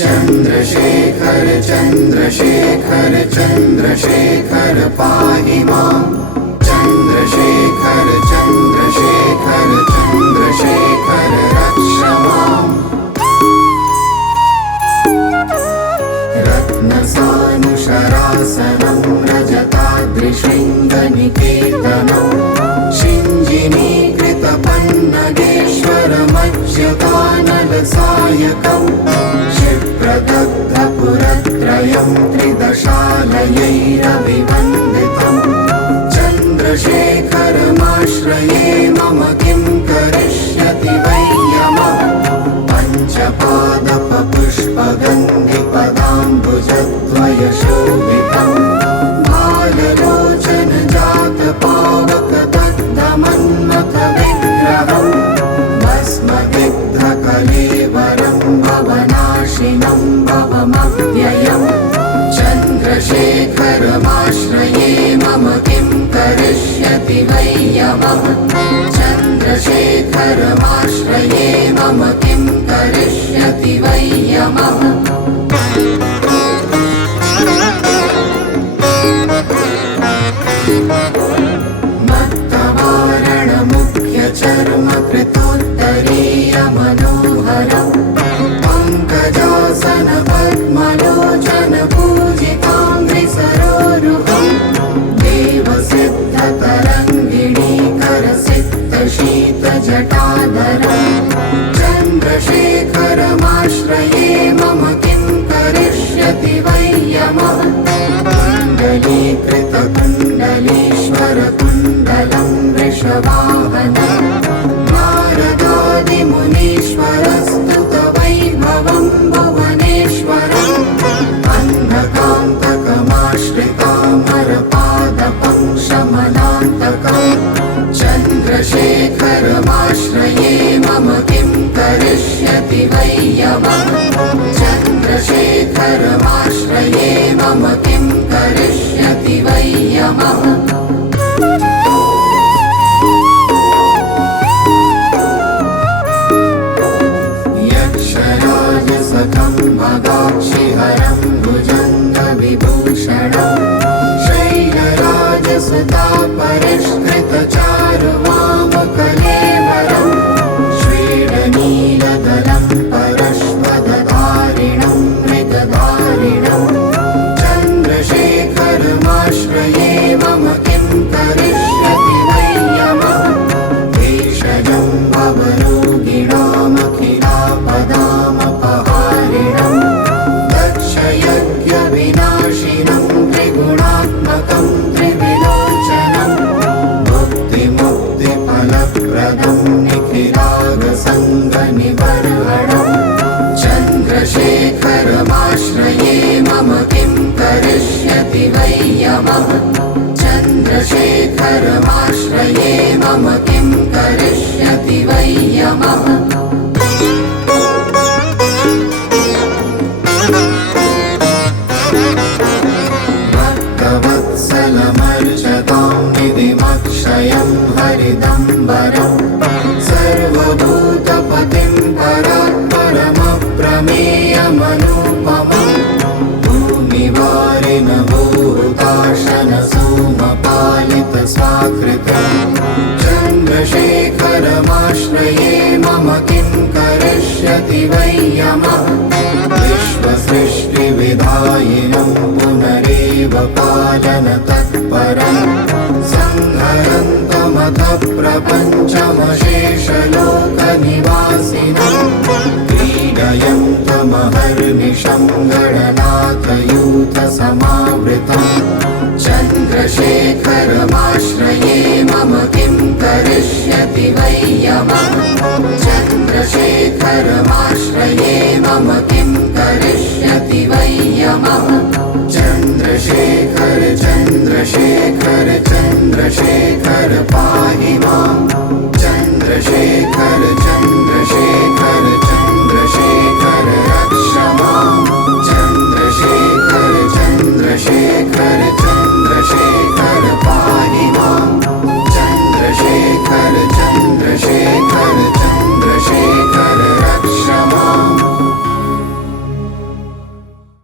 चन्द्रशेखर चन्द्रशेखर चन्द्रशेखर पाहि मां। चन्द्रशेखर चन्द्रशेखर चन्द्रशेखर रक्ष माम्। रत्नसानुशरासनं रजताद्रिशृङ्गनिकेतनं शिञ्जिनीकृतपन्नगेश्वरमच्युतानलसायकम् क्षिप्रदग्धपुरत्रयं त्रिदशालयैरभिवन्दितम्। चन्द्रशेखरमाश्रये मम किं करिष्यति वै यमः। पञ्चपादपपुष्पगन्धिपदाम्बुजद्वयशोभितं भाललोचनजातपावकदग्धमन्मथविग्रहं भस्मदिग्धकलेवरं भवनाशिनं भवमव्ययम्। चन्द्रशेखरमाश्रये मम किं करिष्यति वै यमः। चन्द्रशेखरमाश्रये मम किं करिष्यति वै यमः। मत्तवारणमुख्यचर्मकृतोत्तरीयमनोहरं पङ्कजासनपद्मलोचनपूजिताङ्घ्रिसरोरुहं देवसिद्धतरङ्गिणीकरसिद्धशीतजटाधरं। चन्द्रशेखरमाश्रये मम किं करिष्यति वै यमः। कुण्डलीकृतकुण्डलीश्वरकुण्डलं वृषवाहनं नारदादिमुनीश्वरस्तुतवैभवं भुवनेश्वरम्। अन्धकान्तकमाश्रितामरपादपं शमनान्तकम्। चन्द्रशेखरमाश्रये मम किं करिष्यति वै यमः। चन्द्रशेखरमाश्रये मम किं करिष्यति वै यमः। यक्षराजसखं मदाक्षिहरं भुजङ्गविभूषणं शैलराजसुतापरिष्कृतचारुवामकलेवरं श्वेतनीलदलं परश्वदधारिणं मृगधारिणं। चन्द्रशेखरमाश्रये मम किं करिष्यति वै यमः। भेषजं भवरोगिणामखिलापदामपहारिणं दक्षयज्ञविनाशिनं त्रिगुणात्मकं त्रिविलोचनं भुक्तिमुक्तिफलप्रदं निखिलागसङ्गनिबर्हणं। चन्द्रशेखरमाश्रये मम किं करिष्यति वै यमः। चन्द्रशेखरमाश्रये मम किं करिष्यति वै यमः। भक्तवत्सलमर्चतां निधिमक्षयं हरिदम्बरं सर्वभूतपतिं परात्परमप्रमेयमनुपमं भूमिवारिन भूताशन सोमपालितस्वाकृतं। चन्द्रशेखरमाश्रये मम किं करिष्यति वै यमः। विश्वसृष्टिविधायिनं पुनरेव पालनतत्परं संहरन्तमथ प्रपञ्चमशेषलोकनिवासिनं क्रीडयन्तमहर्निशं गणनाथयूथसमावृतं। चन्द्रशेखरमाश्रये मम किं करिष्यति वै यमः। चन्द्रशेखरमाश्रये मम किं करिष्यति वै यमः। चन्द्रशेखर चन्द्रशेखर चन्द्रशेखर पाहि माम्।